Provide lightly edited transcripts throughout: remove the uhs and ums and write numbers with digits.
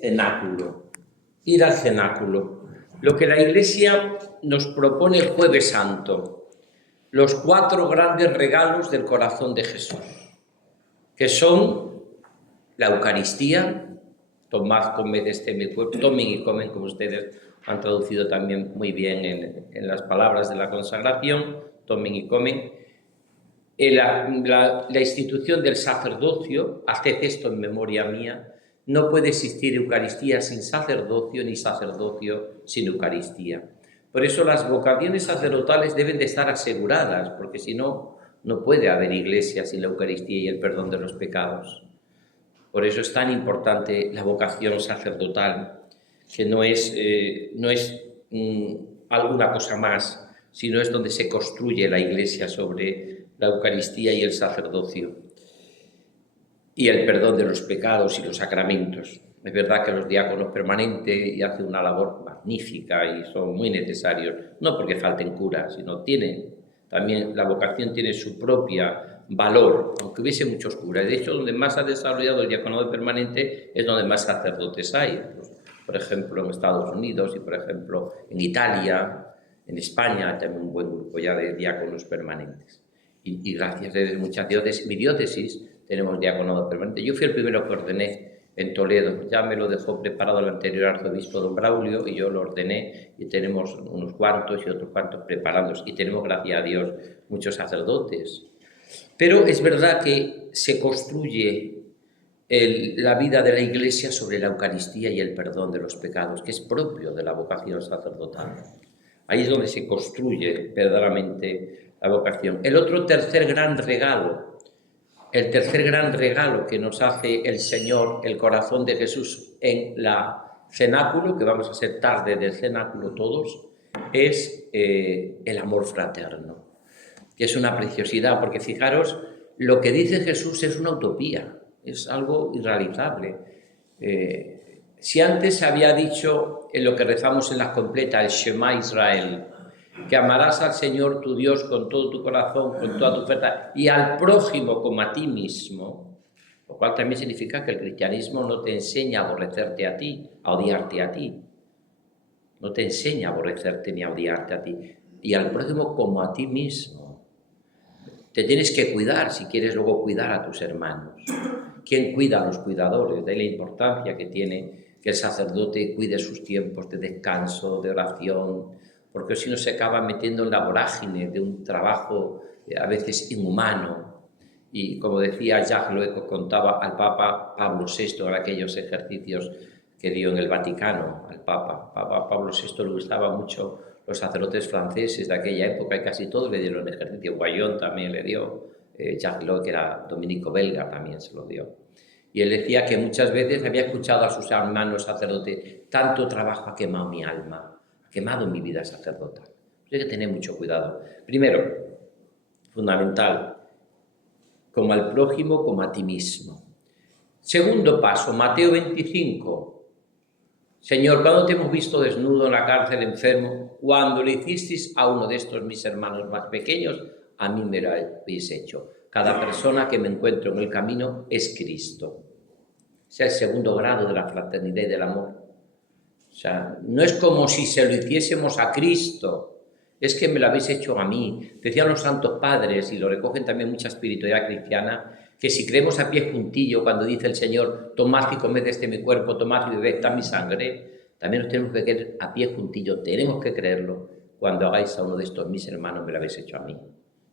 cenáculo, ir al cenáculo. Lo que la Iglesia nos propone el Jueves Santo, los 4 grandes regalos del corazón de Jesús, que son la Eucaristía, tomad, comed este mi cuerpo, tomen y comen, como ustedes han traducido también muy bien en las palabras de la consagración, tomen y comen. La institución del sacerdocio, haced esto en memoria mía. No puede existir Eucaristía sin sacerdocio, ni sacerdocio sin Eucaristía. Por eso las vocaciones sacerdotales deben de estar aseguradas, porque si no, no puede haber iglesia sin la Eucaristía y el perdón de los pecados. Por eso es tan importante la vocación sacerdotal, que no es alguna cosa más, sino es donde se construye la Iglesia sobre la Eucaristía y el sacerdocio, y el perdón de los pecados y los sacramentos. Es verdad que los diáconos permanentes y hacen una labor magnífica y son muy necesarios, no porque falten curas, sino también la vocación tiene su propia valor, aunque hubiese muchos curas. De hecho, donde más ha desarrollado el diaconado permanente es donde más sacerdotes hay. Pues, por ejemplo, en Estados Unidos y, por ejemplo, en Italia, en España, también un buen grupo ya de diáconos permanentes. Y gracias a muchas diócesis, mi diócesis, tenemos diaconado permanente. Yo fui el primero que ordené en Toledo, ya me lo dejó preparado el anterior arzobispo don Braulio y yo lo ordené, y tenemos unos cuantos y otros cuantos preparándose, y tenemos, gracias a Dios, muchos sacerdotes. Pero es verdad que se construye la vida de la Iglesia sobre la Eucaristía y el perdón de los pecados, que es propio de la vocación sacerdotal. Ahí es donde se construye verdaderamente la vocación. El tercer gran regalo que nos hace el Señor, el corazón de Jesús, en la cenáculo, que vamos a ser tarde del cenáculo todos, es el amor fraterno, que es una preciosidad, porque fijaros, lo que dice Jesús es una utopía, es algo irrealizable. Si antes se había dicho en lo que rezamos en las completas, el Shema Israel, que amarás al Señor tu Dios con todo tu corazón, con toda tu fuerza, y al prójimo como a ti mismo, lo cual también significa que el cristianismo no te enseña a aborrecerte a ti, a odiarte a ti. No te enseña a aborrecerte ni a odiarte a ti. Y al prójimo como a ti mismo. Te tienes que cuidar si quieres luego cuidar a tus hermanos. ¿Quién cuida a los cuidadores? De ahí la importancia que tiene que el sacerdote cuide sus tiempos de descanso, de oración, porque si no se acaba metiendo en la vorágine de un trabajo a veces inhumano. Y como decía Jacques Loeco, contaba al Papa Pablo VI en aquellos ejercicios que dio en el Vaticano al Papa. Pablo VI le gustaba mucho los sacerdotes franceses de aquella época y casi todos le dieron ejercicio. Guaillon también le dio, Jacques Loeco, que era dominico belga, también se lo dio. Y él decía que muchas veces había escuchado a sus hermanos sacerdotes: tanto trabajo ha quemado mi alma, ha quemado mi vida sacerdotal. Hay que tener mucho cuidado. Primero, fundamental, como al prójimo, como a ti mismo. Segundo paso, Mateo 25. Señor, ¿cuándo te hemos visto desnudo en la cárcel, enfermo? Cuando le hicisteis a uno de estos mis hermanos más pequeños, a mí me lo habéis hecho. Cada persona que me encuentro en el camino es Cristo. O sea, el segundo grado de la fraternidad y del amor. O sea, no es como si se lo hiciésemos a Cristo, es que me lo habéis hecho a mí. Decían los santos padres, y lo recogen también mucha espiritualidad cristiana, que si creemos a pie juntillo cuando dice el Señor: tomad y comed este mi cuerpo, tomad y bebed esta mi sangre, también nos tenemos que creer a pie juntillo, tenemos que creerlo: cuando hagáis a uno de estos mis hermanos, me lo habéis hecho a mí.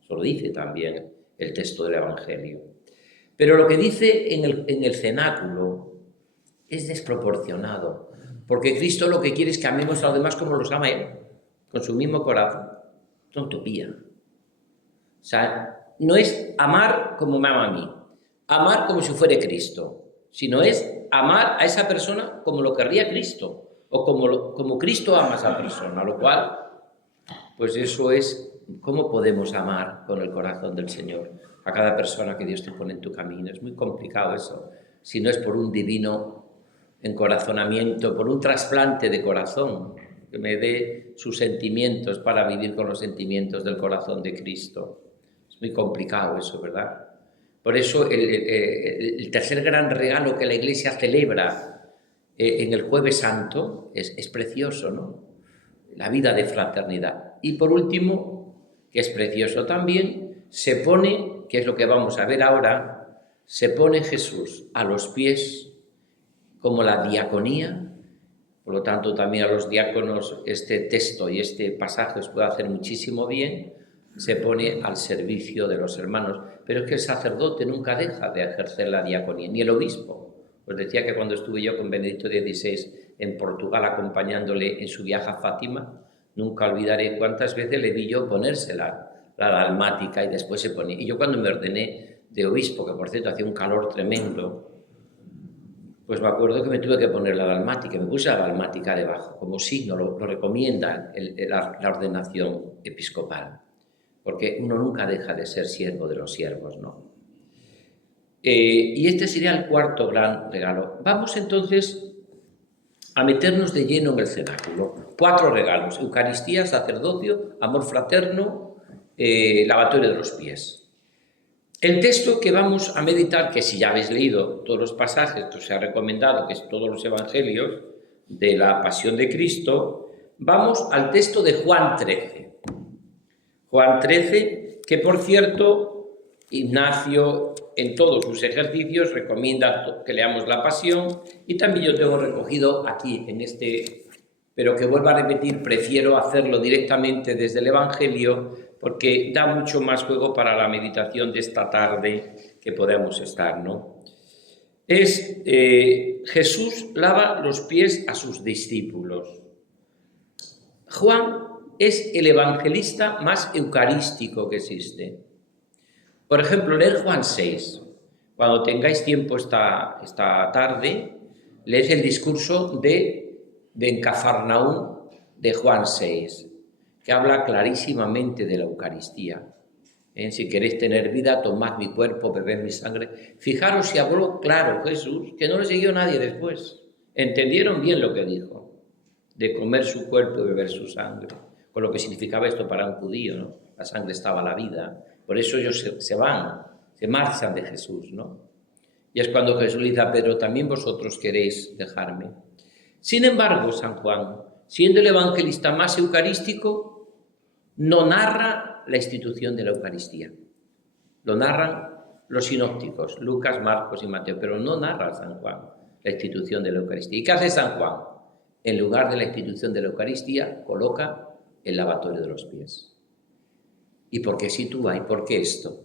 Eso lo dice también el texto del Evangelio. Pero lo que dice en el cenáculo es desproporcionado, porque Cristo lo que quiere es que amemos a los demás como los ama Él, con su mismo corazón. Es una utopía. O sea, no es amar como me ama a mí, amar como si fuera Cristo, sino es amar a esa persona como lo querría Cristo, o como Cristo ama a esa persona, lo cual, pues eso es cómo podemos amar con el corazón del Señor a cada persona que Dios te pone en tu camino. Es muy complicado eso, si no es por un divino encorazonamiento, por un trasplante de corazón, que me dé sus sentimientos para vivir con los sentimientos del corazón de Cristo. Es muy complicado eso, ¿verdad? Por eso el tercer gran regalo que la Iglesia celebra en el Jueves Santo, es precioso, ¿no? La vida de fraternidad. Y por último, que es precioso también, se pone, que es lo que vamos a ver ahora, se pone Jesús a los pies como la diaconía. Por lo tanto, también a los diáconos este texto y este pasaje os puede hacer muchísimo bien. Se pone al servicio de los hermanos. Pero es que el sacerdote nunca deja de ejercer la diaconía, ni el obispo. Os decía que cuando estuve yo con Benedicto XVI en Portugal acompañándole en su viaje a Fátima, nunca olvidaré cuántas veces le vi yo ponérsela, la dalmática, y después se ponía. Y yo cuando me ordené de obispo, que por cierto hacía un calor tremendo, pues me acuerdo que me tuve que poner la dalmática, me puse la dalmática debajo, como signo, lo recomienda la ordenación episcopal, porque uno nunca deja de ser siervo de los siervos, ¿no? Y este sería el cuarto gran regalo. Vamos entonces a meternos de lleno en el cenáculo. 4 regalos: Eucaristía, sacerdocio, amor fraterno, lavatorio de los pies. El texto que vamos a meditar, que si ya habéis leído todos los pasajes que os he recomendado, que es todos los evangelios de la Pasión de Cristo, vamos al texto de Juan 13. Juan 13, que por cierto, Ignacio en todos sus ejercicios recomienda que leamos la Pasión, y también yo tengo recogido aquí en este, pero que vuelvo a repetir, prefiero hacerlo directamente desde el Evangelio porque da mucho más juego para la meditación de esta tarde que podemos estar, ¿no? Jesús lava los pies a sus discípulos. Juan es el evangelista más eucarístico que existe. Por ejemplo, leer Juan 6. Cuando tengáis tiempo esta tarde, leed el discurso de en Cafarnaúm de Juan 6, que habla clarísimamente de la Eucaristía. Si queréis tener vida, tomad mi cuerpo, bebed mi sangre. Fijaros si habló claro Jesús, que no le siguió nadie después. Entendieron bien lo que dijo, de comer su cuerpo y beber su sangre, con lo que significaba esto para un judío, ¿no? La sangre estaba la vida. Por eso ellos se marchan de Jesús, ¿no? Y es cuando Jesús le dice a Pedro: también vosotros queréis dejarme. Sin embargo, San Juan, siendo el evangelista más eucarístico, no narra la institución de la Eucaristía. Lo narran los sinópticos, Lucas, Marcos y Mateo, pero no narra San Juan la institución de la Eucaristía. ¿Y qué hace San Juan? En lugar de la institución de la Eucaristía, coloca el lavatorio de los pies. ¿Y por qué sitúa? ¿Y por qué esto?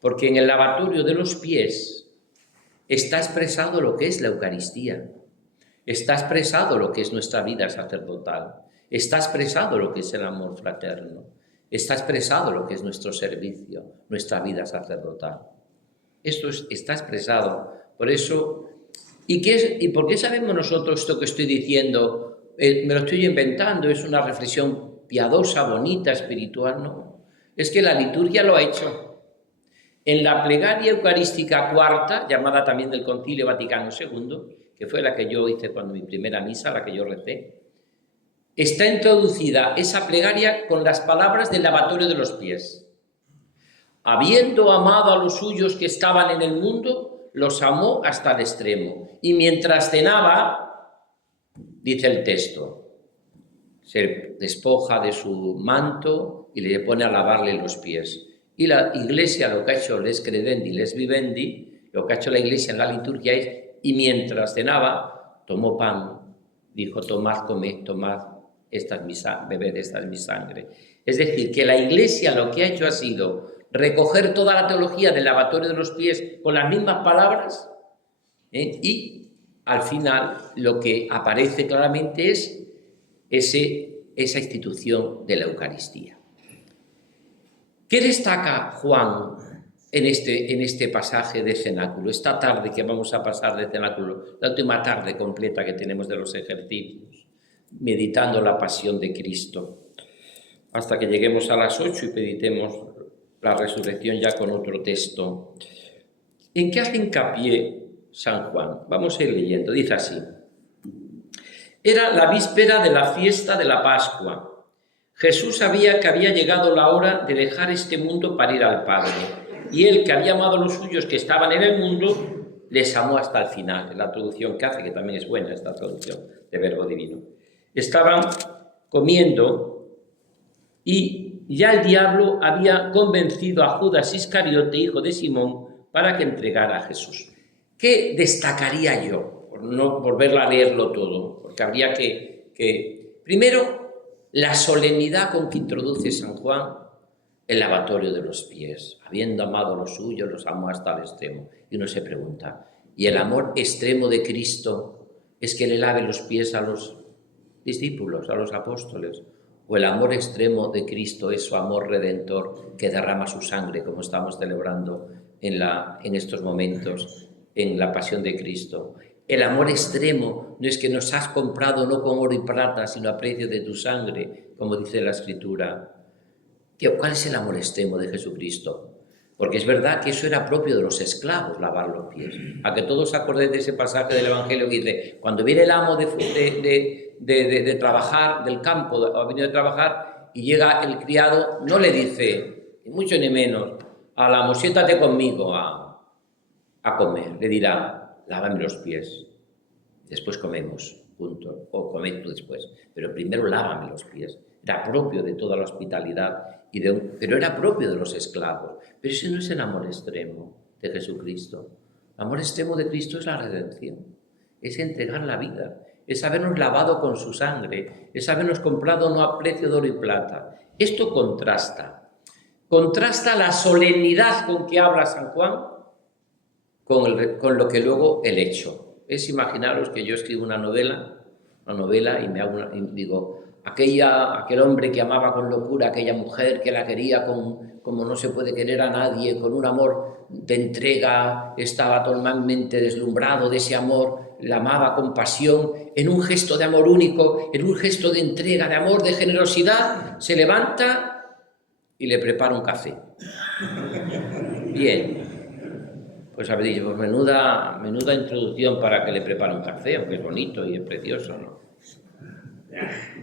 Porque en el lavatorio de los pies está expresado lo que es la Eucaristía, está expresado lo que es nuestra vida sacerdotal, está expresado lo que es el amor fraterno, está expresado lo que es nuestro servicio, nuestra vida sacerdotal. Esto está expresado. Por eso, ¿y por qué sabemos nosotros esto que estoy diciendo? Me lo estoy inventando, es una reflexión piadosa, bonita, espiritual, ¿no? Es que la liturgia lo ha hecho. En la plegaria eucarística cuarta, llamada también del Concilio Vaticano II, que fue la que yo hice cuando mi primera misa, la que yo recé, está introducida esa plegaria con las palabras del lavatorio de los pies. Habiendo amado a los suyos que estaban en el mundo, los amó hasta el extremo. Y mientras cenaba, dice el texto, se despoja de su manto y le pone a lavarle los pies. Y la Iglesia lo que ha hecho, les credendi, les vivendi, lo que ha hecho la Iglesia en la liturgia es, y mientras cenaba, tomó pan, dijo: tomad, comed, tomad, bebed, esta es mi sangre. Es decir, que la Iglesia lo que ha hecho ha sido recoger toda la teología del lavatorio de los pies con las mismas palabras, y al final lo que aparece claramente es esa institución de la Eucaristía. ¿Qué destaca Juan en este pasaje de cenáculo? Esta tarde que vamos a pasar de cenáculo, la última tarde completa que tenemos de los ejercicios, meditando la pasión de Cristo, hasta que lleguemos a las 8 y meditemos la resurrección ya con otro texto. ¿En qué hace hincapié San Juan? Vamos a ir leyendo. Dice así: era la víspera de la fiesta de la Pascua. Jesús sabía que había llegado la hora de dejar este mundo para ir al Padre, y él, que había amado a los suyos que estaban en el mundo, les amó hasta el final, es la traducción que hace, que también es buena esta traducción de Verbo Divino. Estaban comiendo y ya el diablo había convencido a Judas Iscariote, hijo de Simón, para que entregara a Jesús. ¿Qué destacaría yo? Por no volver a leerlo todo, porque habría que... Primero, la solemnidad con que introduce San Juan el lavatorio de los pies. Habiendo amado los suyos, los amó hasta el extremo. Y uno se pregunta, ¿y el amor extremo de Cristo es que le lave los pies a los discípulos, a los apóstoles? ¿O el amor extremo de Cristo es su amor redentor que derrama su sangre, como estamos celebrando en estos momentos, en la pasión de Cristo? El amor extremo no es que nos has comprado no con oro y plata, sino a precio de tu sangre, como dice la Escritura. ¿Cuál es el amor extremo de Jesucristo? Porque es verdad que eso era propio de los esclavos, lavar los pies. A que todos acordéis de ese pasaje del Evangelio que dice, cuando viene el amo de trabajar, del campo, ha venido de trabajar, y llega el criado, no le dice, ni mucho ni menos, al amo, siéntate conmigo a comer. Le dirá, lávame los pies, después comemos juntos, o comed tú después, pero primero lávame los pies. Era propio de toda la hospitalidad, pero era propio de los esclavos. Pero ese no es el amor extremo de Jesucristo. El amor extremo de Cristo es la redención, es entregar la vida, es habernos lavado con su sangre, es habernos comprado no a precio de oro y plata. Esto contrasta la solemnidad con que habla San Juan con lo que luego el hecho. Es imaginaros que yo escribo una novela y digo, aquel hombre que amaba con locura a aquella mujer, que la quería como no se puede querer a nadie, con un amor de entrega, estaba totalmente deslumbrado de ese amor, la amaba con pasión, en un gesto de amor único, en un gesto de entrega, de amor, de generosidad, se levanta y le prepara un café. Bien. Pues habéis dicho, menuda introducción para que le prepare un café, aunque es bonito y es precioso, ¿no?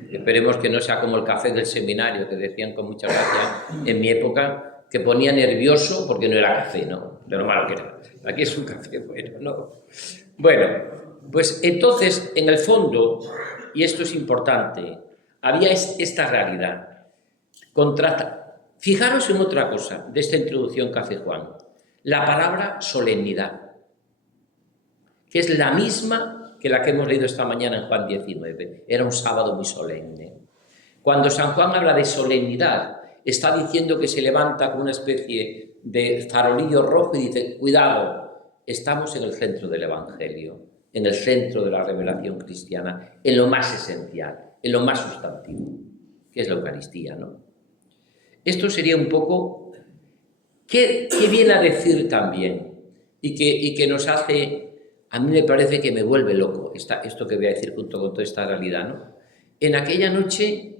Esperemos que no sea como el café del seminario, que decían con mucha gracia en mi época, que ponía nervioso porque no era café, ¿no? De lo malo que era. Aquí es un café bueno, ¿no? Bueno, pues entonces, en el fondo, y esto es importante, había esta realidad. Fijaros en otra cosa de esta introducción que hace Juan. La palabra solemnidad, que es la misma que la que hemos leído esta mañana en Juan 19. Era un sábado muy solemne. Cuando San Juan habla de solemnidad, está diciendo que se levanta con una especie de farolillo rojo y dice, cuidado, estamos en el centro del Evangelio, en el centro de la revelación cristiana, en lo más esencial, en lo más sustantivo, que es la Eucaristía, ¿no? Esto sería un poco... ¿Qué viene a decir también? Y que nos hace, a mí me parece que me vuelve loco esto que voy a decir junto con toda esta realidad, ¿no? En aquella noche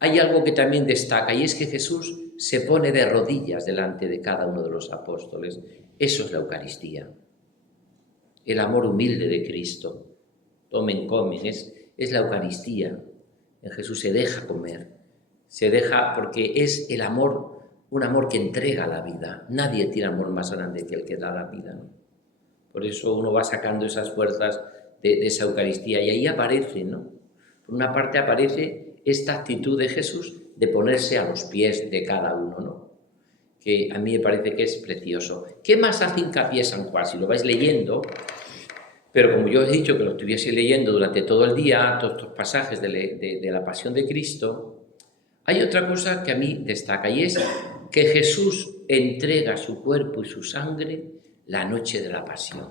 hay algo que también destaca, y es que Jesús se pone de rodillas delante de cada uno de los apóstoles. Eso es la Eucaristía, el amor humilde de Cristo. Tomen, comen, es la Eucaristía. En Jesús se deja comer, se deja porque es el amor, un amor que entrega la vida. Nadie tiene amor más grande que el que da la vida, ¿no? Por eso uno va sacando esas fuerzas de esa Eucaristía y ahí aparece, ¿no? Por una parte aparece esta actitud de Jesús de ponerse a los pies de cada uno, ¿no? Que a mí me parece que es precioso. ¿Qué más hace hincapié San Juan? Si lo vais leyendo, pero como yo os he dicho que lo estuviese leyendo durante todo el día, todos estos pasajes de la Pasión de Cristo, hay otra cosa que a mí destaca y es que Jesús entrega su cuerpo y su sangre la noche de la Pasión.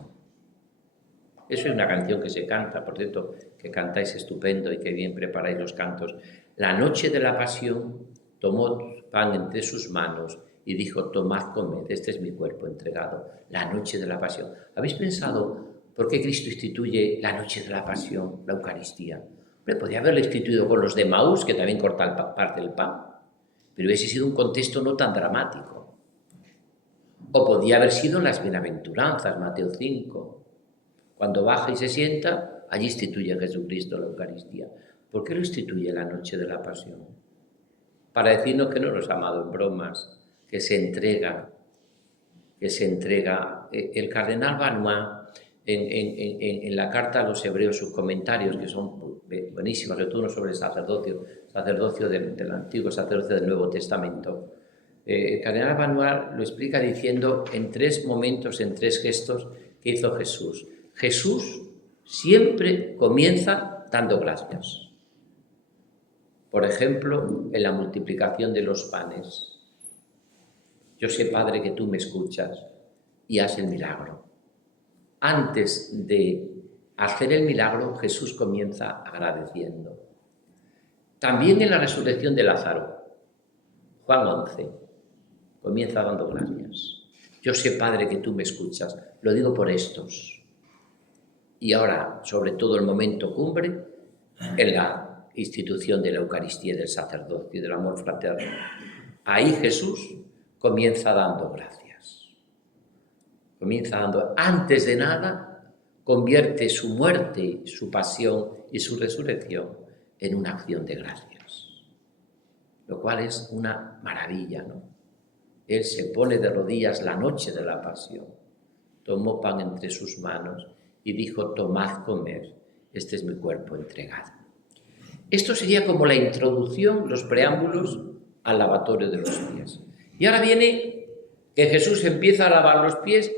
Eso es una canción que se canta, por cierto, que cantáis estupendo y que bien preparáis los cantos. La noche de la Pasión tomó pan entre sus manos y dijo, tomad, comed, este es mi cuerpo entregado. La noche de la Pasión. ¿Habéis pensado por qué Cristo instituye la noche de la Pasión, la Eucaristía? Podría haberlo instituido con los de Maús, que también cortan parte del pan, pero hubiese sido un contexto no tan dramático. O podía haber sido en las bienaventuranzas, Mateo 5. Cuando baja y se sienta, allí instituye Jesucristo la Eucaristía. ¿Por qué lo instituye la noche de la Pasión? Para decirnos que no nos ha amado en bromas, que se entrega que se entrega. El cardenal Vanois, en la carta a los hebreos, sus comentarios, que son buenísimos, sobre todo sobre el sacerdocio del Antiguo, sacerdocio del Nuevo Testamento, el cardenal Vanois lo explica diciendo en 3 momentos, en 3 gestos que hizo Jesús. Jesús siempre comienza dando gracias. Por ejemplo, en la multiplicación de los panes. Yo sé, Padre, que tú me escuchas y haz el milagro. Antes de hacer el milagro, Jesús comienza agradeciendo. También en la resurrección de Lázaro, Juan 11, comienza dando gracias. Yo sé, Padre, que tú me escuchas. Lo digo por estos. Y ahora, sobre todo el momento cumbre, en la institución de la Eucaristía y del sacerdocio y del amor fraterno. Ahí Jesús comienza dando gracias. Comienza dando, antes de nada, convierte su muerte, su pasión y su resurrección en una acción de gracias. Lo cual es una maravilla, ¿no? Él se pone de rodillas la noche de la pasión, tomó pan entre sus manos y dijo: tomad, comed, este es mi cuerpo entregado. Esto sería como la introducción, los preámbulos al lavatorio de los pies. Y ahora viene que Jesús empieza a lavar los pies,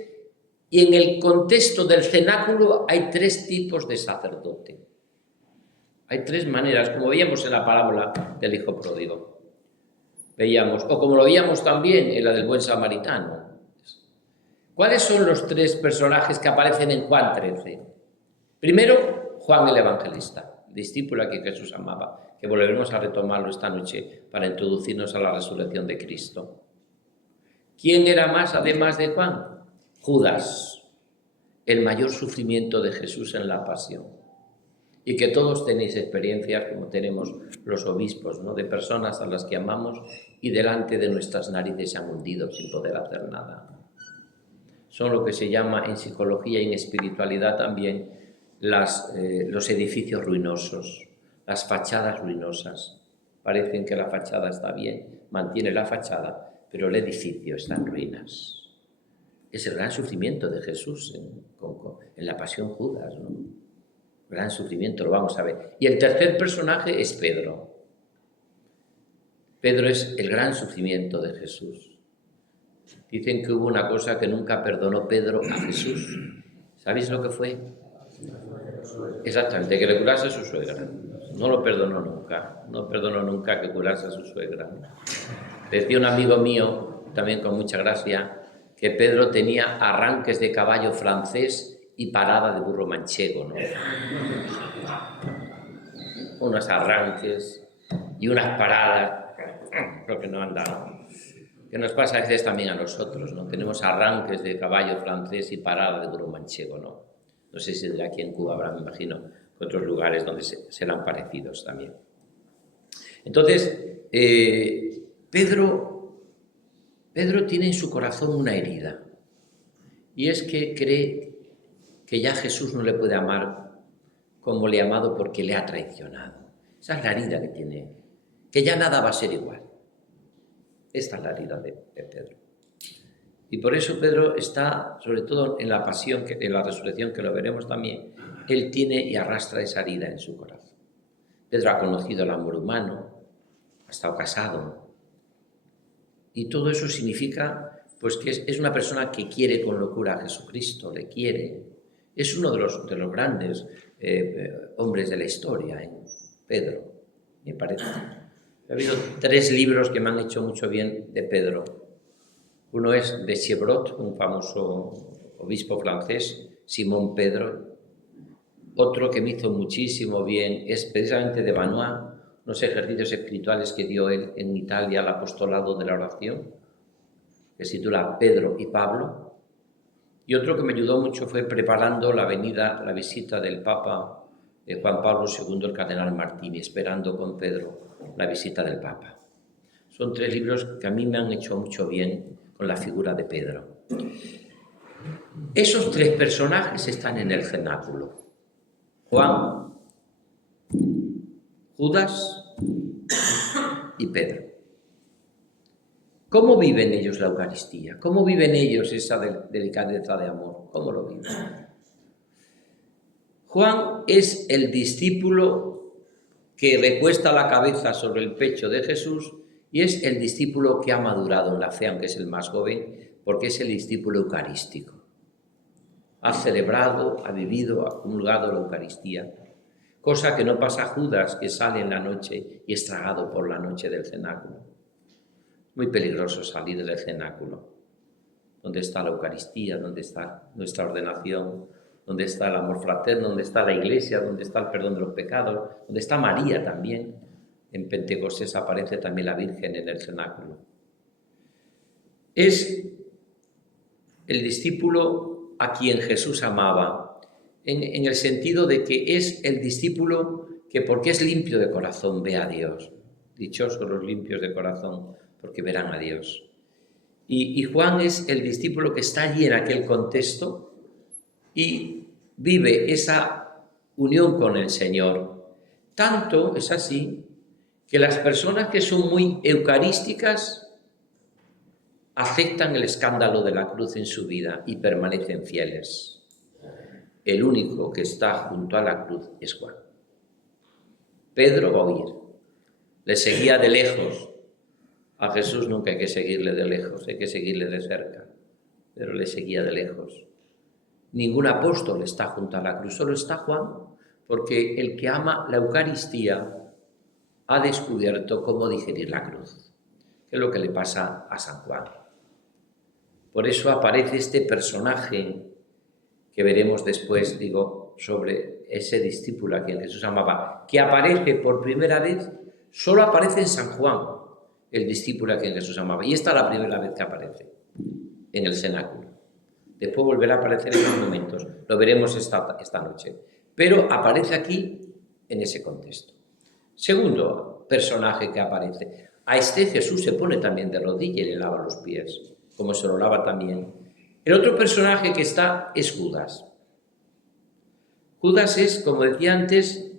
y en el contexto del cenáculo hay 3 tipos de sacerdote. Hay 3 maneras, como veíamos en la parábola del hijo pródigo. Veíamos, o como lo veíamos también en la del buen samaritano. ¿Cuáles son los 3 personajes que aparecen en Juan 13? Primero, Juan el Evangelista, discípulo a quien Jesús amaba, que volveremos a retomarlo esta noche para introducirnos a la resurrección de Cristo. ¿Quién era más además de Juan? Judas, el mayor sufrimiento de Jesús en la pasión. Y que todos tenéis experiencias, como tenemos los obispos, ¿no?, de personas a las que amamos y delante de nuestras narices se han hundido sin poder hacer nada. Son lo que se llama en psicología y en espiritualidad también los edificios ruinosos, las fachadas ruinosas. Parecen que la fachada está bien, mantiene la fachada, pero el edificio está en ruinas. Es el gran sufrimiento de Jesús en la pasión Judas, ¿no? Gran sufrimiento, lo vamos a ver. Y el tercer personaje es Pedro. Pedro es el gran sufrimiento de Jesús. Dicen que hubo una cosa que nunca perdonó Pedro a Jesús. ¿Sabéis lo que fue? Exactamente, que le curase a su suegra. No lo perdonó nunca. No perdonó nunca que curase a su suegra. Decía un amigo mío, también con mucha gracia, que Pedro tenía arranques de caballo francés y parada de burro manchego, ¿no? Unos arranques y unas paradas, lo que no han dado. Que nos pasa a veces también a nosotros, ¿no? Tenemos arranques de caballo francés y parada de burro manchego, ¿no? No sé si de aquí en Cuba habrá, me imagino, otros lugares donde serán parecidos también. Entonces, Pedro tiene en su corazón una herida, y es que cree que ya Jesús no le puede amar como le ha amado porque le ha traicionado. Esa es la herida que tiene, que ya nada va a ser igual. Esta es la herida de Pedro. Y por eso Pedro está, sobre todo en la pasión, en la resurrección, que lo veremos también, él tiene y arrastra esa herida en su corazón. Pedro ha conocido el amor humano, ha estado casado, y todo eso significa pues que es una persona que quiere con locura a Jesucristo, le quiere. Es uno de los grandes hombres de la historia, Pedro, me parece. Ha habido 3 libros que me han hecho mucho bien de Pedro. Uno es de Chevreut, un famoso obispo francés, Simón Pedro. Otro que me hizo muchísimo bien es precisamente de Vanois, unos ejercicios espirituales que dio él en Italia al apostolado de la oración, que se titula Pedro y Pablo. Y otro que me ayudó mucho fue preparando la visita del Papa Juan Pablo II, el cardenal Martini, esperando con Pedro la visita del Papa. Son 3 libros que a mí me han hecho mucho bien con la figura de Pedro. Esos 3 personajes están en el cenáculo: Juan, Judas y Pedro. ¿Cómo viven ellos la Eucaristía? ¿Cómo viven ellos esa delicadeza de amor? ¿Cómo lo viven? Juan es el discípulo que recuesta la cabeza sobre el pecho de Jesús y es el discípulo que ha madurado en la fe, aunque es el más joven, porque es el discípulo eucarístico. Ha celebrado, ha vivido, ha comulgado la Eucaristía, cosa que no pasa a Judas, que sale en la noche y es tragado por la noche del cenáculo. Muy peligroso salir del cenáculo, donde está la Eucaristía, donde está nuestra ordenación, donde está el amor fraterno, donde está la Iglesia, donde está el perdón de los pecados, donde está María también. En Pentecostés aparece también la Virgen en el cenáculo. Es el discípulo a quien Jesús amaba, en el sentido de que es el discípulo que, porque es limpio de corazón, ve a Dios. Dichosos los limpios de corazón, porque verán a Dios. Y Juan es el discípulo que está allí en aquel contexto y vive esa unión con el Señor. Tanto es así que las personas que son muy eucarísticas aceptan el escándalo de la cruz en su vida y permanecen fieles. El único que está junto a la cruz es Juan. Pedro va a huir, le seguía de lejos. A Jesús nunca hay que seguirle de lejos, hay que seguirle de cerca, pero le seguía de lejos. Ningún apóstol está junto a la cruz, solo está Juan, porque el que ama la Eucaristía ha descubierto cómo digerir la cruz, que es lo que le pasa a San Juan. Por eso aparece este personaje que veremos después, sobre ese discípulo a quien Jesús amaba, que aparece por primera vez, solo aparece en San Juan, el discípulo a quien Jesús amaba. Y esta es la primera vez que aparece en el cenáculo. Después volverá a aparecer en los momentos, lo veremos esta noche. Pero aparece aquí en ese contexto. Segundo personaje que aparece. A este Jesús se pone también de rodillas y le lava los pies, como se lo lava también. El otro personaje que está es Judas. Judas es, como decía antes,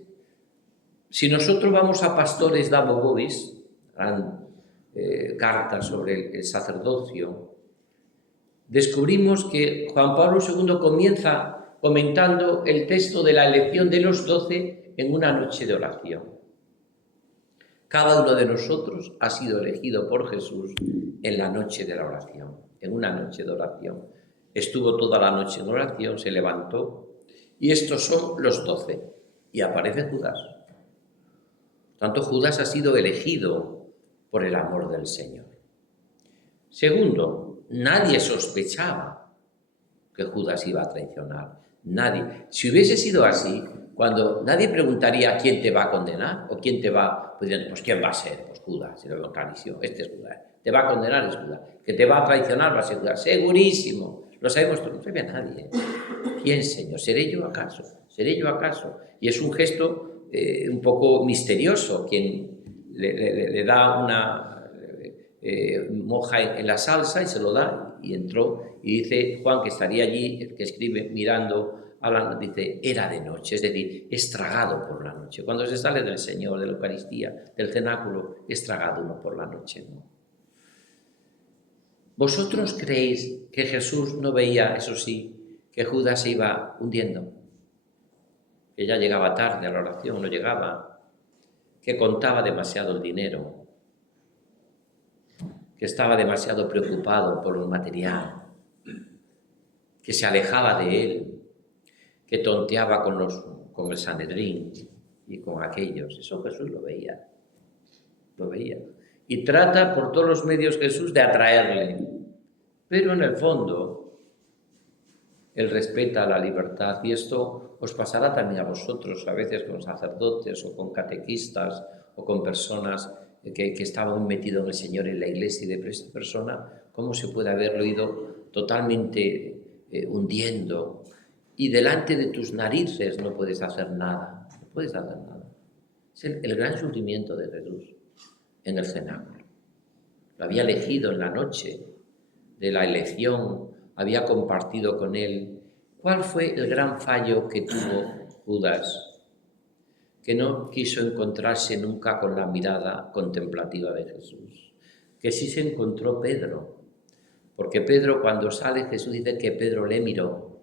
si nosotros vamos a Pastores Damo Bovis, cartas sobre el sacerdocio, descubrimos que Juan Pablo II comienza comentando el texto de la elección de los 12 en una noche de oración. Cada uno de nosotros ha sido elegido por Jesús en la noche de la oración, en una noche de oración. Estuvo toda la noche en oración, se levantó, y estos son los 12. Y aparece Judas. Por tanto, Judas ha sido elegido por el amor del Señor. Segundo, nadie sospechaba que Judas iba a traicionar. Nadie. Si hubiese sido así, cuando nadie preguntaría quién te va a condenar o quién te va, pues quién va a ser, pues Judas, se lo veo clarísimo, este es Judas, te va a condenar es Judas, que te va a traicionar va a ser Judas, segurísimo, lo sabemos todos, no sabe a nadie. ¿Quién, Señor? ¿Seré yo acaso? ¿Seré yo acaso? Y es un gesto un poco misterioso, quien le da una moja en la salsa y se lo da, y entró, y dice Juan, que estaría allí, el que escribe mirando, dice, era de noche, es decir, es tragado por la noche. Cuando se sale del Señor, de la Eucaristía, del cenáculo, es tragado uno por la noche, ¿no? ¿Vosotros creéis que Jesús no veía, eso sí, que Judas se iba hundiendo? Que ya llegaba tarde a la oración, no llegaba, que contaba demasiado el dinero, que estaba demasiado preocupado por lo material, que se alejaba de él, que tonteaba con el Sanedrín y con aquellos. Eso Jesús lo veía. Lo veía. Y trata por todos los medios Jesús de atraerle. Pero en el fondo, él respeta la libertad. Y esto os pasará también a vosotros, a veces con sacerdotes o con catequistas o con personas que estaban metidos en el Señor en la iglesia, y de esta persona, ¿cómo se puede haberlo ido totalmente hundiendo? Y delante de tus narices no puedes hacer nada, no puedes hacer nada. Es el gran sufrimiento de Jesús en el cenáculo. Lo había elegido en la noche de la elección, había compartido con él. ¿Cuál fue el gran fallo que tuvo Judas? Que no quiso encontrarse nunca con la mirada contemplativa de Jesús. que sí se encontró Pedro, porque Pedro, cuando sale, Jesús dice que Pedro le miró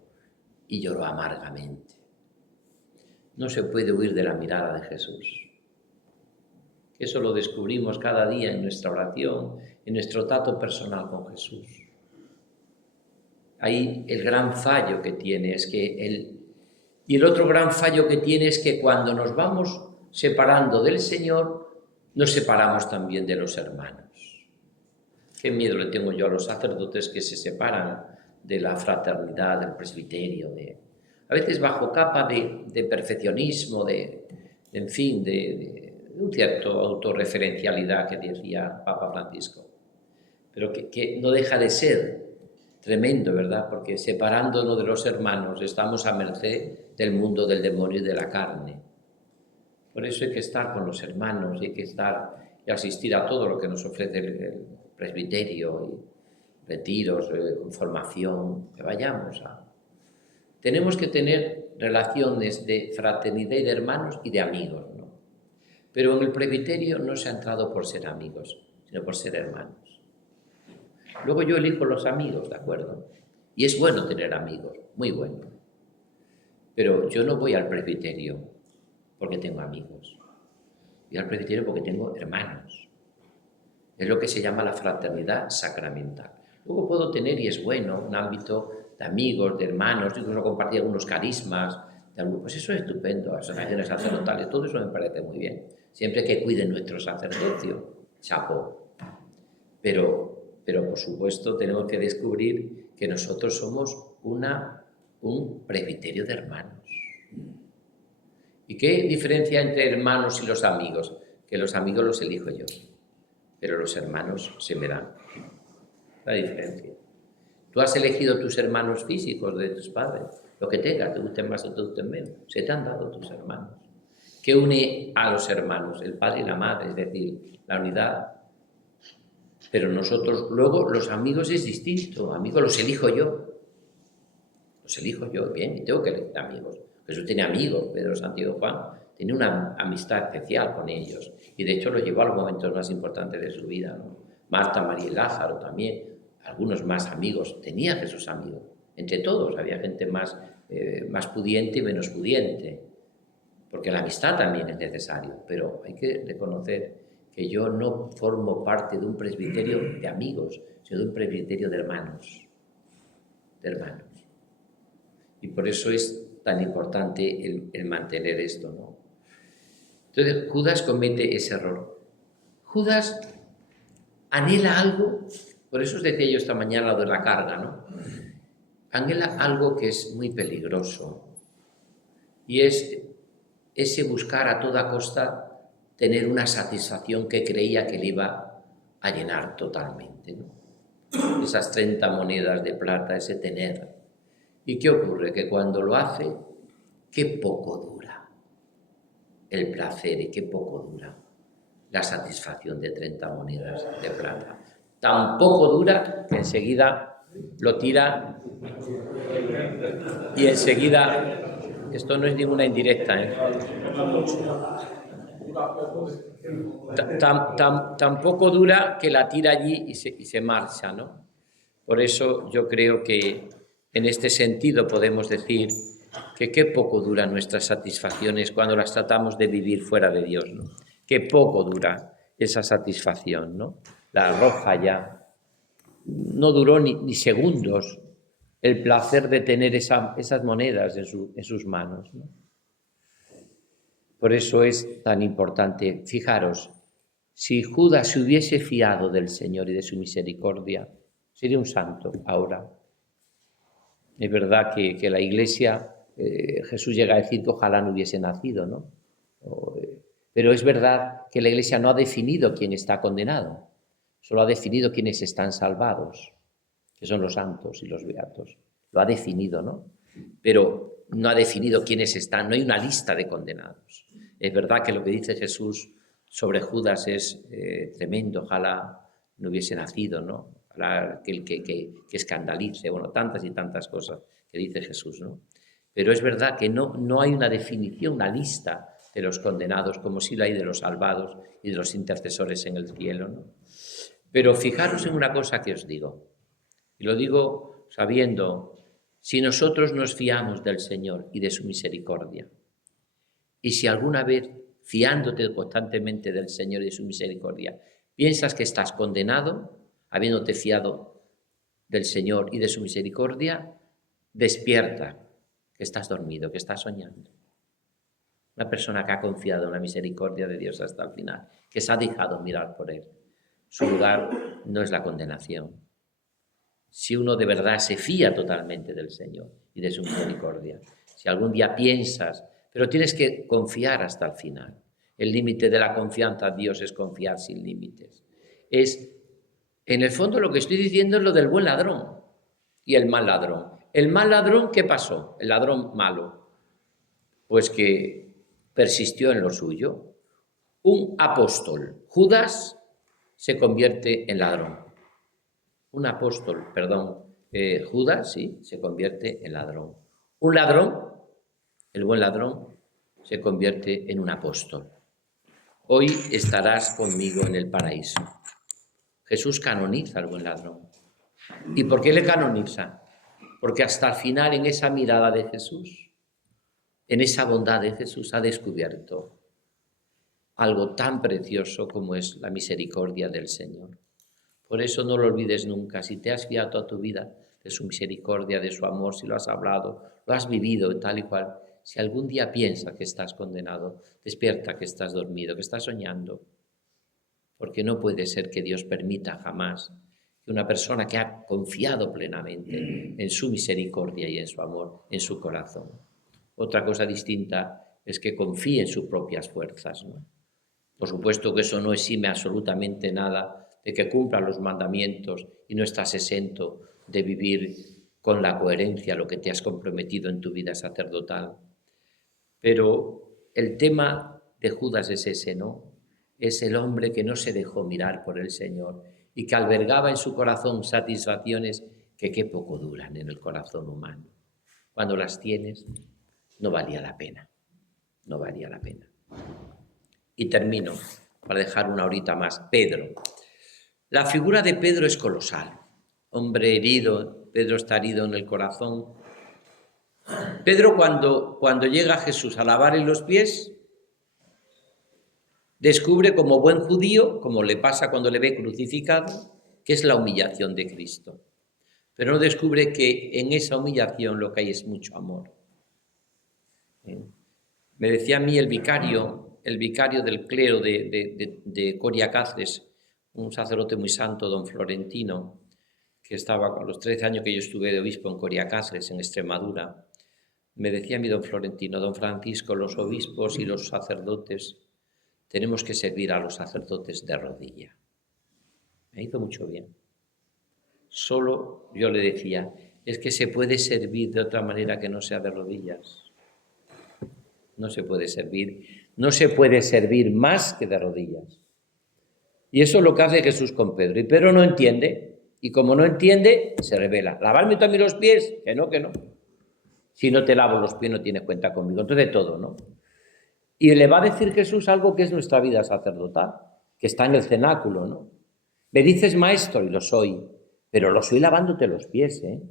y lloró amargamente. No se puede huir de la mirada de Jesús. Eso lo descubrimos cada día en nuestra oración, en nuestro trato personal con Jesús. Ahí el gran fallo que tiene es que y el otro gran fallo que tiene es que cuando nos vamos separando del Señor, nos separamos también de los hermanos. Qué miedo le tengo yo a los sacerdotes que se separan de la fraternidad, del presbiterio, a veces bajo capa de perfeccionismo, en fin, de un cierto autorreferencialidad que decía Papa Francisco, pero que no deja de ser tremendo, ¿verdad? Porque separándonos de los hermanos estamos a merced del mundo del demonio y de la carne. Por eso hay que estar con los hermanos, hay que estar y asistir a todo lo que nos ofrece el presbiterio, y retiros, formación, que vayamos a... Tenemos que tener relaciones de fraternidad y de hermanos y de amigos, ¿no? Pero en el presbiterio no se ha entrado por ser amigos, sino por ser hermanos. Luego yo elijo los amigos, ¿de acuerdo? Y es bueno tener amigos, muy bueno. Pero yo no voy al presbiterio porque tengo amigos. Voy al presbiterio porque tengo hermanos. Es lo que se llama la fraternidad sacramental. Luego puedo tener, y es bueno, un ámbito de amigos, de hermanos, incluso compartir algunos carismas, pues eso es estupendo, asociaciones sacerdotales, todo eso me parece muy bien. Siempre que cuiden nuestro sacerdocio, chapó. Pero por supuesto tenemos que descubrir que nosotros somos un presbiterio de hermanos. ¿Y qué diferencia entre hermanos y los amigos? Que los amigos los elijo yo, pero los hermanos se me dan. La diferencia. Tú has elegido tus hermanos físicos de tus padres, lo que tengas, te gusten más o te gusten menos, se te han dado tus hermanos. ¿Qué une a los hermanos? El padre y la madre, es decir, la unidad. Pero nosotros, luego, los amigos es distinto. Amigos los elijo yo. Los elijo yo, bien, y tengo que elegir amigos. Jesús tiene amigos, Pedro, Santiago, Juan. Tiene una amistad especial con ellos. Y de hecho los llevó a los momentos más importantes de su vida, ¿no? Marta, María y Lázaro también. Algunos más amigos. Tenía Jesús amigos. Entre todos había gente más pudiente y menos pudiente. Porque la amistad también es necesario. Pero hay que reconocer que yo no formo parte de un presbiterio de amigos, sino de un presbiterio de hermanos. De hermanos. Y por eso es tan importante el mantener esto, ¿no? Entonces, Judas comete ese error. Judas anhela algo, por eso os decía yo esta mañana lo de la carga, ¿no? Anhela algo que es muy peligroso, y es ese buscar a toda costa tener una satisfacción que creía que le iba a llenar totalmente, ¿no? Esas 30 monedas de plata, ese tener. ¿Y qué ocurre? Que cuando lo hace, qué poco dura el placer y qué poco dura la satisfacción de 30 monedas de plata. Tan poco dura que enseguida lo tira y enseguida... Esto no es ninguna indirecta, ¿eh? Tan poco dura que la tira allí y se marcha, ¿no? Por eso yo creo que en este sentido podemos decir que qué poco duran nuestras satisfacciones cuando las tratamos de vivir fuera de Dios, ¿no? Qué poco dura esa satisfacción, ¿no? La arroja ya. No duró ni segundos el placer de tener esas monedas en sus manos, ¿no? Por eso es tan importante. Fijaros, si Judas se hubiese fiado del Señor y de su misericordia, sería un santo ahora. Es verdad que la Iglesia, Jesús llega a decir que ojalá no hubiese nacido, ¿no? Pero es verdad que la Iglesia no ha definido quién está condenado, solo ha definido quiénes están salvados, que son los santos y los beatos. Lo ha definido, ¿no? Pero no ha definido quiénes están, no hay una lista de condenados. Es verdad que lo que dice Jesús sobre Judas es tremendo, ojalá no hubiese nacido, ¿no? Ojalá que escandalice, bueno, tantas y tantas cosas que dice Jesús, ¿no? Pero es verdad que no hay una definición, una lista de los condenados, como sí la hay de los salvados y de los intercesores en el cielo, ¿no? Pero fijaros en una cosa que os digo, y lo digo sabiendo, si nosotros nos fiamos del Señor y de su misericordia, y si alguna vez, fiándote constantemente del Señor y de su misericordia, piensas que estás condenado, habiéndote fiado del Señor y de su misericordia, despierta, que estás dormido, que estás soñando. Una persona que ha confiado en la misericordia de Dios hasta el final, que se ha dejado mirar por Él. Su lugar no es la condenación. Si uno de verdad se fía totalmente del Señor y de su misericordia, si algún día piensas, pero tienes que confiar hasta el final. El límite de la confianza en Dios es confiar sin límites. En el fondo lo que estoy diciendo es lo del buen ladrón y el mal ladrón. El mal ladrón, ¿qué pasó? El ladrón malo, pues que persistió en lo suyo. Un apóstol, Judas, se convierte en ladrón. Un apóstol, Judas, sí, se convierte en ladrón. Un ladrón, el buen ladrón, se convierte en un apóstol. Hoy estarás conmigo en el paraíso. Jesús canoniza al buen ladrón. ¿Y por qué le canoniza? Porque hasta el final, en esa mirada de Jesús, en esa bondad de Jesús, ha descubierto algo tan precioso como es la misericordia del Señor. Por eso no lo olvides nunca. Si te has fiado toda tu vida de su misericordia, de su amor, si lo has hablado, lo has vivido tal y cual, si algún día piensas que estás condenado, despierta que estás dormido, que estás soñando. Porque no puede ser que Dios permita jamás que una persona que ha confiado plenamente en su misericordia y en su amor, en su corazón. Otra cosa distinta es que confíe en sus propias fuerzas, ¿no? Por supuesto que eso no exime absolutamente nada de que cumpla los mandamientos y no estás exento de vivir con la coherencia lo que te has comprometido en tu vida sacerdotal. Pero el tema de Judas es ese, ¿no? Es el hombre que no se dejó mirar por el Señor y que albergaba en su corazón satisfacciones que qué poco duran en el corazón humano. Cuando las tienes, no valía la pena, no valía la pena. Y termino, para dejar una horita más, Pedro. La figura de Pedro es colosal. Hombre herido, Pedro está herido en el corazón. Pedro cuando llega a Jesús a lavarle los pies, descubre como buen judío, como le pasa cuando le ve crucificado, que es la humillación de Cristo. Pero no descubre que en esa humillación lo que hay es mucho amor. Me decía a mí el vicario del clero de Coria Cáceres, un sacerdote muy santo, don Florentino, que estaba con los 13 años que yo estuve de obispo en Coria Cáceres, en Extremadura. Me decía a mí don Florentino, don Francisco, los obispos y los sacerdotes tenemos que servir a los sacerdotes de rodilla. Me hizo mucho bien. Solo yo le decía, es que se puede servir de otra manera que no sea de rodillas. No se puede servir más que de rodillas. Y eso es lo que hace Jesús con Pedro. Y Pedro no entiende, y como no entiende, se revela. ¿Lavarme también los pies? Que no. Si no te lavo los pies no tienes cuenta conmigo. Entonces todo, ¿no? Y le va a decir Jesús algo que es nuestra vida sacerdotal, que está en el cenáculo, ¿no? Me dices maestro, y lo soy, pero lo soy lavándote los pies, ¿eh?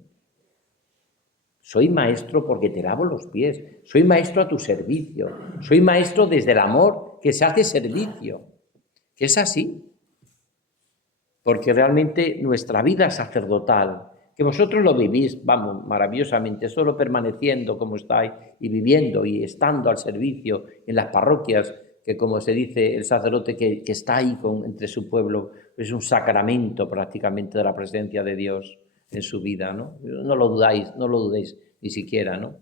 Soy maestro porque te lavo los pies, soy maestro a tu servicio, soy maestro desde el amor que se hace servicio, que es así. Porque realmente nuestra vida sacerdotal, que vosotros lo vivís, vamos, maravillosamente, solo permaneciendo como estáis y viviendo y estando al servicio en las parroquias, que como se dice el sacerdote que está ahí entre su pueblo, es un sacramento prácticamente de la presencia de Dios en su vida, ¿no? No lo dudéis ni siquiera, ¿no?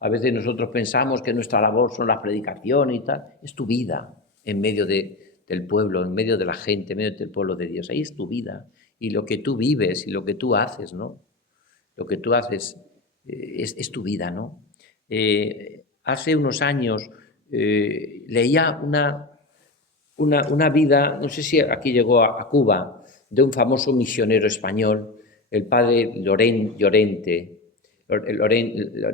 A veces nosotros pensamos que nuestra labor son las predicaciones y tal, es tu vida en medio del pueblo, en medio de la gente, en medio del pueblo de Dios. Ahí es tu vida y lo que tú vives y lo que tú haces, ¿no? Lo que tú haces es tu vida, ¿no? Hace unos años leía una vida, no sé si aquí llegó a Cuba, de un famoso misionero español, el padre Llorente.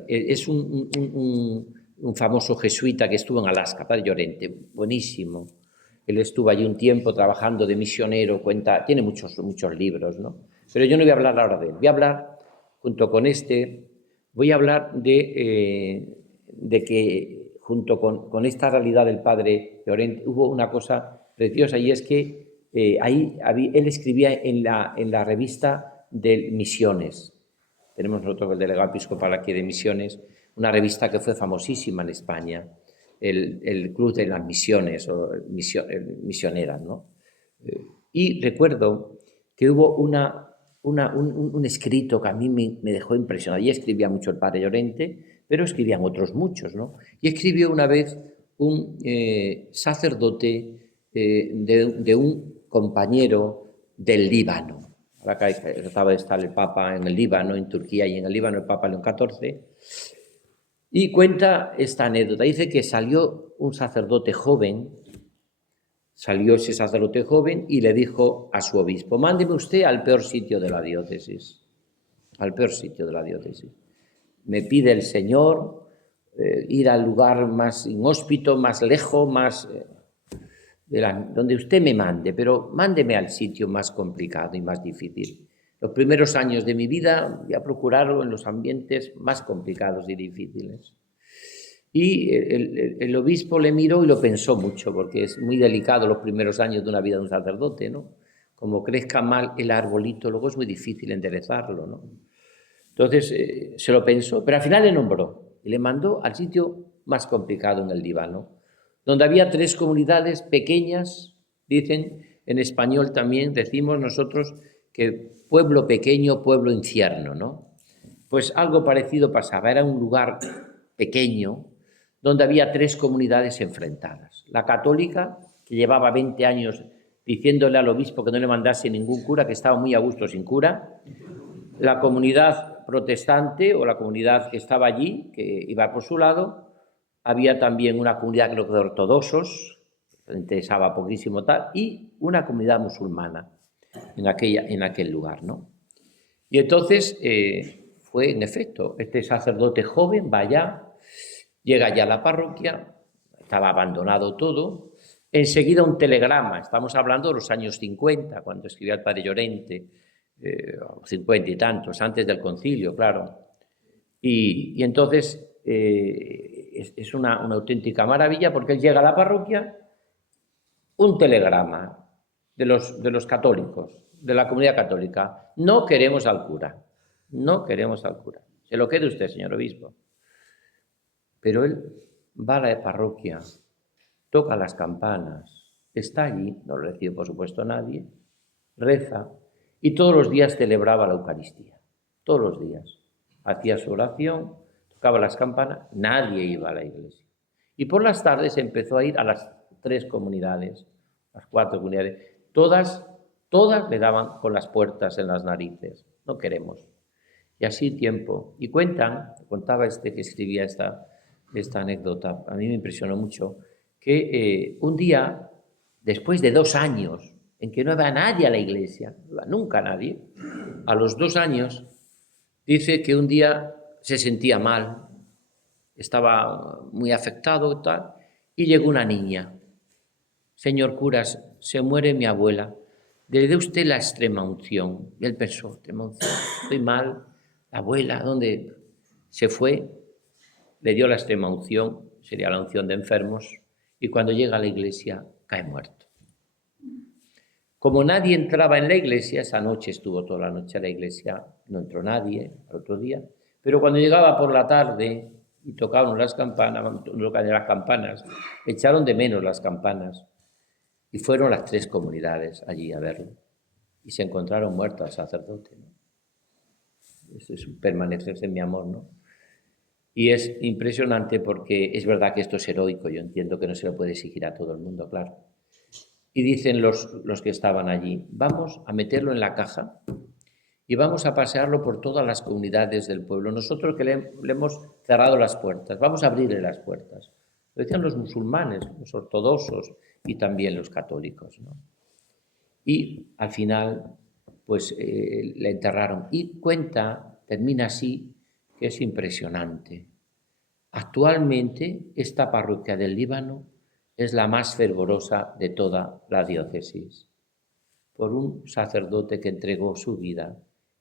Es un famoso jesuita que estuvo en Alaska, padre Llorente, buenísimo. Él estuvo allí un tiempo trabajando de misionero, tiene muchos libros, ¿no? Pero yo no voy a hablar ahora de él. Voy a hablar, junto con voy a hablar de que junto con esta realidad del padre Llorente hubo una cosa preciosa, y es que él escribía en la revista de Misiones. Tenemos nosotros el delegado episcopal aquí de Misiones, una revista que fue famosísima en España, el Club de las Misiones, o misioneras, ¿no? Y recuerdo que hubo un escrito que a mí me dejó impresionado. Y escribía mucho el padre Llorente, pero escribían otros muchos, ¿no? Y escribió una vez un sacerdote de un compañero del Líbano. Ahora que trataba de estar el Papa en el Líbano, en Turquía y en el Líbano, el Papa León XIV. Y cuenta esta anécdota. Dice que salió un sacerdote joven, y le dijo a su obispo: mándeme usted al peor sitio de la diócesis. Al peor sitio de la diócesis. Me pide el Señor ir al lugar más inhóspito, más lejos, más donde usted me mande, pero mándeme al sitio más complicado y más difícil. Los primeros años de mi vida voy a procurarlo en los ambientes más complicados y difíciles. Y el obispo le miró y lo pensó mucho, porque es muy delicado los primeros años de una vida de un sacerdote, ¿no? Como crezca mal el arbolito, luego es muy difícil enderezarlo, ¿no? Entonces se lo pensó, pero al final le nombró y le mandó al sitio más complicado en el Líbano, donde había 3 comunidades pequeñas. Dicen, en español también decimos nosotros que pueblo pequeño, pueblo infierno, ¿no? Pues algo parecido pasaba. Era un lugar pequeño donde había 3 comunidades enfrentadas. La católica, que llevaba 20 años diciéndole al obispo que no le mandase ningún cura, que estaba muy a gusto sin cura. La comunidad protestante, o la comunidad que estaba allí, que iba por su lado. Había también una comunidad, creo que de ortodoxos, que le interesaba poquísimo tal, y una comunidad musulmana en aquel lugar, ¿no? Y entonces fue, en efecto, este sacerdote joven va allá, llega ya a la parroquia, estaba abandonado todo. Enseguida un telegrama, estamos hablando de los años 50, cuando escribía el padre Llorente, 50 y tantos, antes del concilio, claro. Y entonces es una auténtica maravilla, porque él llega a la parroquia, un telegrama de los católicos, de la comunidad católica: no queremos al cura, no queremos al cura, se lo quede usted, señor obispo. Pero él va a la parroquia, toca las campanas, está allí, no lo recibe por supuesto nadie, reza, y todos los días celebraba la Eucaristía, todos los días. Hacía su oración, tocaba las campanas, nadie iba a la iglesia. Y por las tardes empezó a ir a las 3 comunidades, las 4 comunidades, todas le daban con las puertas en las narices: no queremos. Y así tiempo. Y contaba que escribía esta anécdota, a mí me impresionó mucho, que un día, después de 2 años en que no iba nadie a la iglesia, nunca nadie, a los 2 años, dice que un día se sentía mal, estaba muy afectado y tal, y llegó una niña: señor curas, se muere mi abuela, le dé usted la extrema unción. Y él pensó: extrema unción, estoy mal, la abuela, ¿dónde? Se fue, le dio la extrema unción, sería la unción de enfermos, y cuando llega a la iglesia cae muerto. Como nadie entraba en la iglesia, esa noche estuvo toda la noche a la iglesia, no entró nadie al otro día, pero cuando llegaba por la tarde y tocaron las campanas, echaron de menos las campanas, y fueron las 3 comunidades allí a verlo, y se encontraron muerto al sacerdote, ¿no? Eso es permanecerse en mi amor, ¿no? Y es impresionante, porque es verdad que esto es heroico, yo entiendo que no se lo puede exigir a todo el mundo, claro. Y dicen los que estaban allí: vamos a meterlo en la caja y vamos a pasearlo por todas las comunidades del pueblo. Nosotros que le hemos cerrado las puertas, vamos a abrirle las puertas. Lo decían los musulmanes, los ortodoxos y también los católicos, ¿no? Y al final, pues le enterraron. Y termina así, que es impresionante. Actualmente, esta parroquia del Líbano es la más fervorosa de toda la diócesis, por un sacerdote que entregó su vida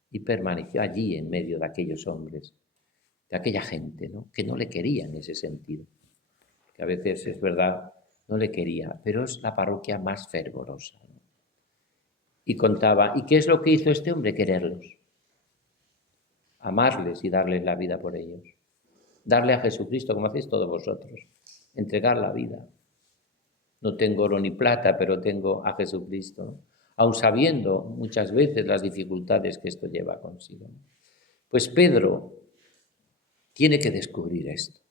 y permaneció allí en medio de aquellos hombres, de aquella gente, ¿no?, que no le quería en ese sentido, que a veces es verdad, no le quería, pero es la parroquia más fervorosa, ¿no? Y contaba, ¿y qué es lo que hizo este hombre? Quererlos, amarles y darles la vida por ellos, darle a Jesucristo como hacéis todos vosotros, entregar la vida. No tengo oro ni plata, pero tengo a Jesucristo, ¿no?, aun sabiendo muchas veces las dificultades que esto lleva consigo, ¿no? Pues Pedro tiene que descubrir esto.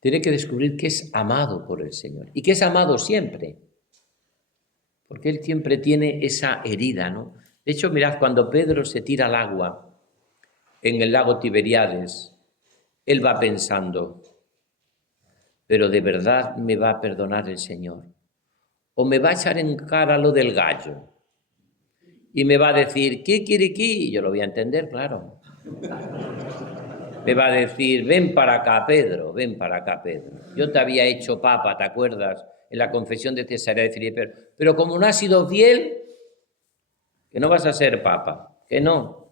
Tiene que descubrir que es amado por el Señor y que es amado siempre, porque él siempre tiene esa herida, ¿no? De hecho, mirad, cuando Pedro se tira al agua en el lago Tiberíades, él va pensando, pero ¿de verdad me va a perdonar el Señor? ¿O me va a echar en cara lo del gallo? Y me va a decir, ¿qué quiere aquí? Y yo lo voy a entender, claro. Me va a decir, ven para acá, Pedro, ven para acá, Pedro. Yo te había hecho papa, ¿te acuerdas? En la confesión de Cesarea de Filipe. Pero como no has sido fiel, que no vas a ser papa, que no.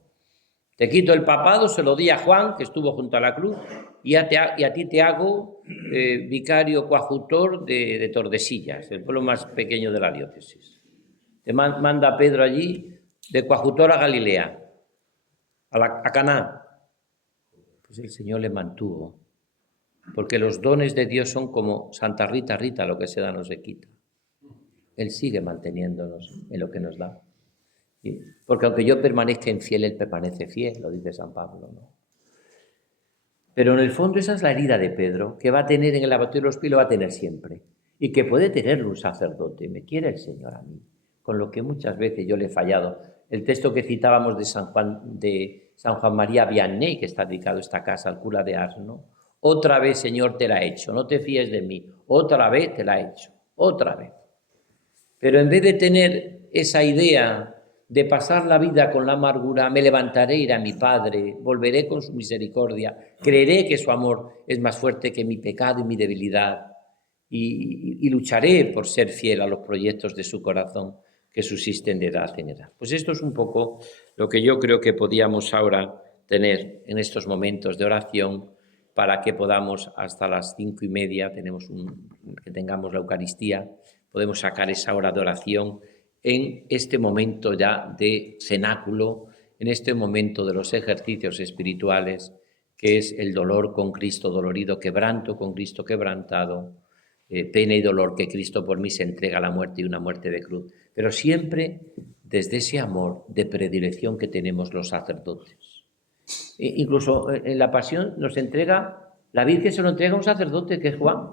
Te quito el papado, se lo di a Juan, que estuvo junto a la cruz, y a ti te hago vicario coadjutor de Tordesillas, el pueblo más pequeño de la diócesis. Te manda Pedro allí de coadjutor a Galilea, a Caná. Pues el Señor le mantuvo, porque los dones de Dios son como Santa Rita, Rita, lo que se da no se quita. Él sigue manteniéndonos en lo que nos da. Porque aunque yo permanezca infiel, Él permanece fiel, lo dice San Pablo, ¿no? Pero en el fondo esa es la herida de Pedro, que va a tener en el lavatorio de los pies, lo va a tener siempre. Y que puede tenerlo un sacerdote. Me quiere el Señor a mí, con lo que muchas veces yo le he fallado. El texto que citábamos de San Juan María Vianney, que está dedicado a esta casa, al cura de Ars, ¿no? Otra vez, Señor, te la he hecho, no te fíes de mí. Otra vez te la he hecho, otra vez. Pero en vez de tener esa idea de pasar la vida con la amargura, me levantaré, iré a mi Padre, volveré con su misericordia, creeré que su amor es más fuerte que mi pecado y mi debilidad, y lucharé por ser fiel a los proyectos de su corazón que subsisten de edad en edad. Pues esto es un poco lo que yo creo que podíamos ahora tener en estos momentos de oración para que podamos hasta las 5:30, que tengamos la Eucaristía, podemos sacar esa hora de oración en este momento ya de cenáculo, en este momento de los ejercicios espirituales, que es el dolor con Cristo dolorido, quebranto con Cristo quebrantado, pena y dolor que Cristo por mí se entrega a la muerte y una muerte de cruz, pero siempre desde ese amor de predilección que tenemos los sacerdotes. Incluso en la pasión nos entrega, la Virgen se lo entrega a un sacerdote que es Juan.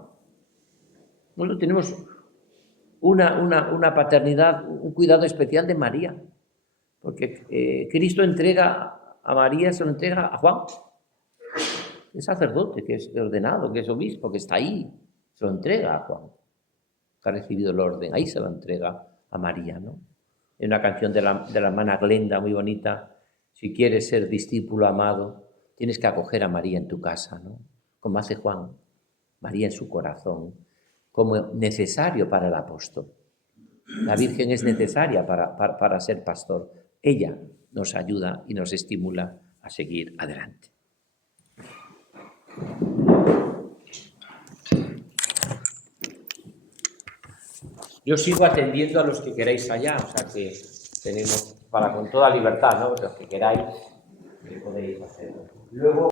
Nosotros tenemos una paternidad, un cuidado especial de María, porque Cristo entrega a María, se lo entrega a Juan, el sacerdote, que es ordenado, que es obispo, que está ahí, se lo entrega a Juan, que ha recibido el orden, ahí se lo entrega a María, ¿no? Hay una canción de la hermana Glenda muy bonita, si quieres ser discípulo amado, tienes que acoger a María en tu casa, ¿no? Como hace Juan, María en su corazón, como necesario para el apóstol. La Virgen es necesaria para ser pastor. Ella nos ayuda y nos estimula a seguir adelante. Yo sigo atendiendo a los que queráis allá, o sea que tenemos, con toda libertad, ¿no? Los que queráis, podéis hacerlo. Luego